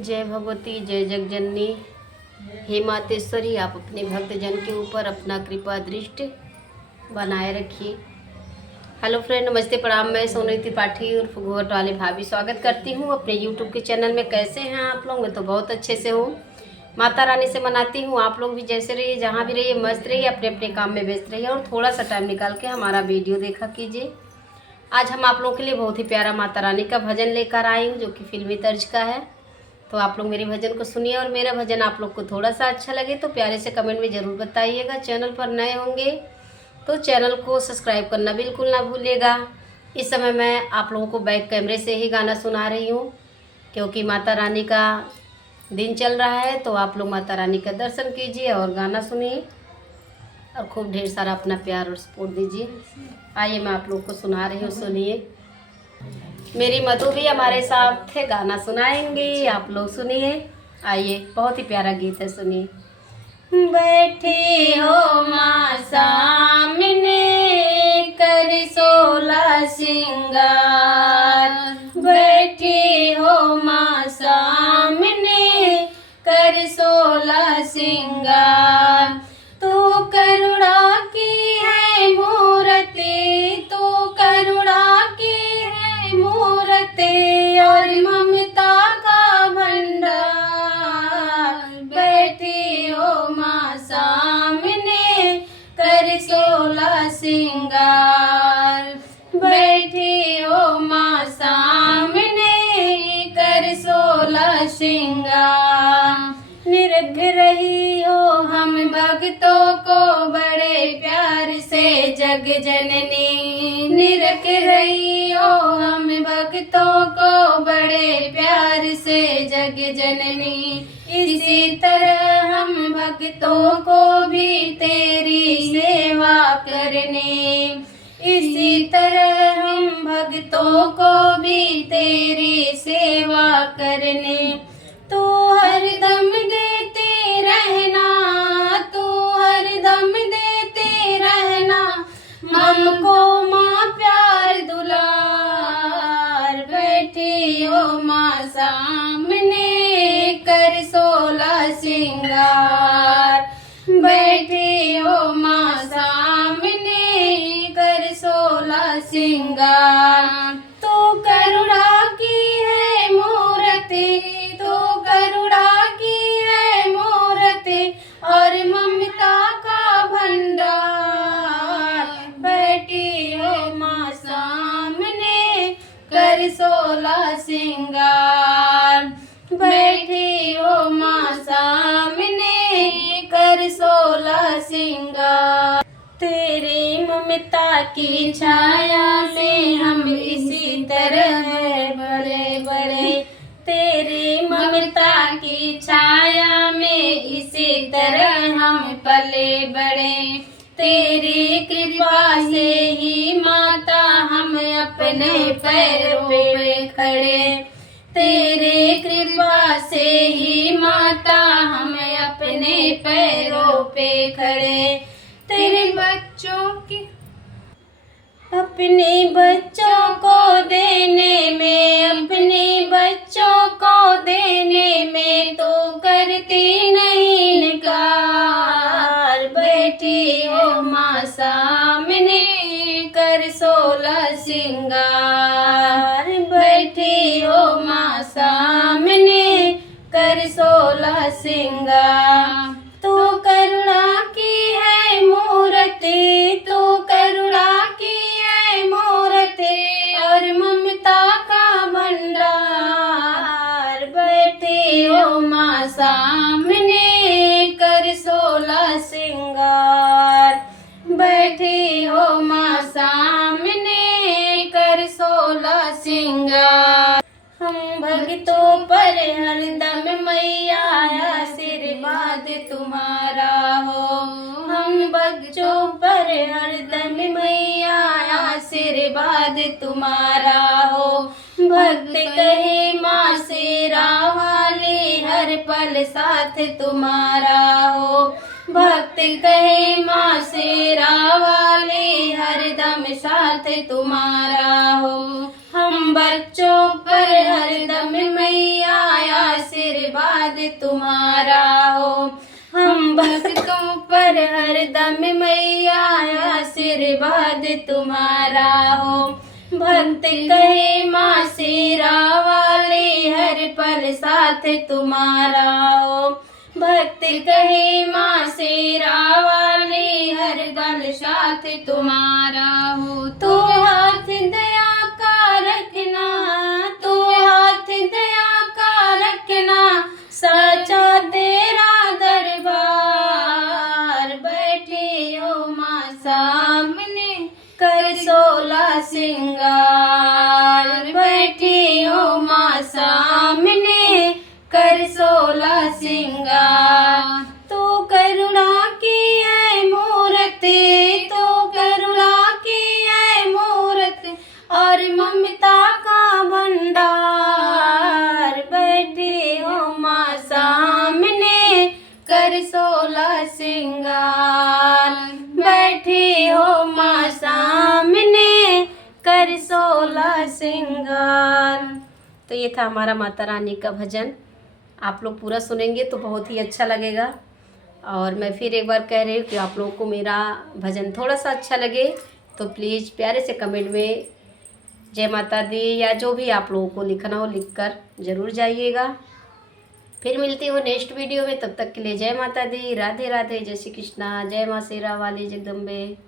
जय भगवती, जय जगजननी। हे मातेश्वरी, आप अपने भक्तजन के ऊपर अपना कृपा दृष्टि बनाए रखिए। हेलो फ्रेंड, नमस्ते, प्रणाम। मैं सोनी त्रिपाठी उर्फ घूंघट वाली भाभी स्वागत करती हूँ अपने यूट्यूब के चैनल में। कैसे हैं आप लोग? मैं तो बहुत अच्छे से हूँ। माता रानी से मनाती हूँ आप लोग भी जैसे रहिए, जहाँ भी रहिए मस्त रहिए, अपने अपने काम में व्यस्त रहिए और थोड़ा सा टाइम निकाल के हमारा वीडियो देखा कीजिए। आज हम आप लोगों के लिए बहुत ही प्यारा माता रानी का भजन लेकर आई हूँ, जो कि फिल्मी तर्ज का है। तो आप लोग मेरे भजन को सुनिए और मेरा भजन आप लोग को थोड़ा सा अच्छा लगे तो प्यारे से कमेंट में ज़रूर बताइएगा। चैनल पर नए होंगे तो चैनल को सब्सक्राइब करना बिल्कुल ना भूलिएगा। इस समय मैं आप लोगों को बैक कैमरे से ही गाना सुना रही हूँ, क्योंकि माता रानी का दिन चल रहा है। तो आप लोग माता रानी का दर्शन कीजिए और गाना सुनिए और खूब ढेर सारा अपना प्यार और सपोर्ट दीजिए। आइए मैं आप लोग को सुना रही हूँ, सुनिए। मेरी मधु भी हमारे साथ गाना सुनाएंगी, आप लोग सुनिए। आइए, बहुत ही प्यारा गीत है, सुनिए। बैठी हो माँ सामने कर 16 श्रृंगार, बैठी हो माँ सामने कर 16 श्रृंगार। तू करुणा की है मूर्ति, तू करुणा की है मूर्ति और ममता का भंडार। बैठी हो माँ सामने कर 16 श्रृंगार, बैठी हो माँ सामने कर 16 श्रृंगार। निरख रही हो हम भक्तों को बड़े प्यार से जग जननी, निरख रही हो हम भक्तों को बड़े प्यार से जग जननी। इसी तरह हम भक्तों को भी तेरी सेवा करने, इसी तरह हम भक्तों को भी तेरी सेवा करने। तू हरदम देते रहना, तू हरदम देते रहना हमको माँ प्यार दुलार। बैठी हो माँ सामने कर 16 श्रृंगार, बैठी हो माँ सामने कर 16 श्रृंगार। तू करुणा की है मूर्ति, तू करुणा की है मूर्ति और ममता का भंडार। बैठी हो माँ सामने कर 16 श्रृंगार, बैठी हो माँ सामने कर 16 श्रृंगार। तेरी ममता की छाया में हम इसी तरह बड़े बड़े, तेरी ममता की छाया में इसी तरह हम पले बड़े। तेरी कृपा से ही माता हम अपने पैरों पे खड़े, तेरी कृपा से ही माता हम अपने पैरों पे खड़े। तेरे बच्चों की अपने बच्चों को देने में, अपने बच्चों को देने में तो करती नहीं इनकार। बैठी हो माँ सामने कर 16 श्रृंगार, बैठी हो माँ सामने कर 16 श्रृंगार। तू करुणा की है मूर्ति, तू करुणा की है मूर्ति और ममता का भंडार। बैठी हो माँ सामने कर 16 श्रृंगार, बैठी हो माँ सामने कर 16 श्रृंगार। हम भक्तों पर हरदम मैया आशीर्वाद तुम्हारा हो, हम बच्चों पर हरदम मैया आशीर्वाद तुम्हारा हो। भक्त कहे माँ शेरा वाली हर पल साथ तुम्हारा हो, भक्त कहे माँ शेरा वाली हरदम साथ तुम्हारा हो। हम बच्चों पर हरदम मैया आशीर्वाद तुम्हारा हो। हम भक्तों पर हरदम मैया आशीर्वाद तुम्हारा हो। भक्त कहे माँ शेरा वाली हर पल साथ तुम्हारा हो। भक्त कहे माँ शेरा वाली हर पल साथ तुम्हारा हो। तो हाथ दया का रखना, तो हाथ दया का रखना, सच्चा तेरा दरबार। बैठे हो माँ सामने कर 16 सिंगार। बैठे हो माँ सामने कर 16 सिंगार। तो करुणा की है मूर्ति, तो करुणा की है मूर्ति और ममता का भंडार। बैठे हो माँ सामने कर 16 सिंगार। बैठे हो माँ सामने कर 16 सिंगार। तो ये था हमारा माता रानी का भजन। आप लोग पूरा सुनेंगे तो बहुत ही अच्छा लगेगा। और मैं फिर एक बार कह रही हूँ कि आप लोगों को मेरा भजन थोड़ा सा अच्छा लगे तो प्लीज़ प्यारे से कमेंट में जय माता दी या जो भी आप लोगों को लिखना हो लिख कर ज़रूर जाइएगा। फिर मिलती हूँ नेक्स्ट वीडियो में, तब तक के लिए जय माता दी, राधे राधे, जय श्री कृष्णा, जय माँ शेरा वाली जगदम्बे।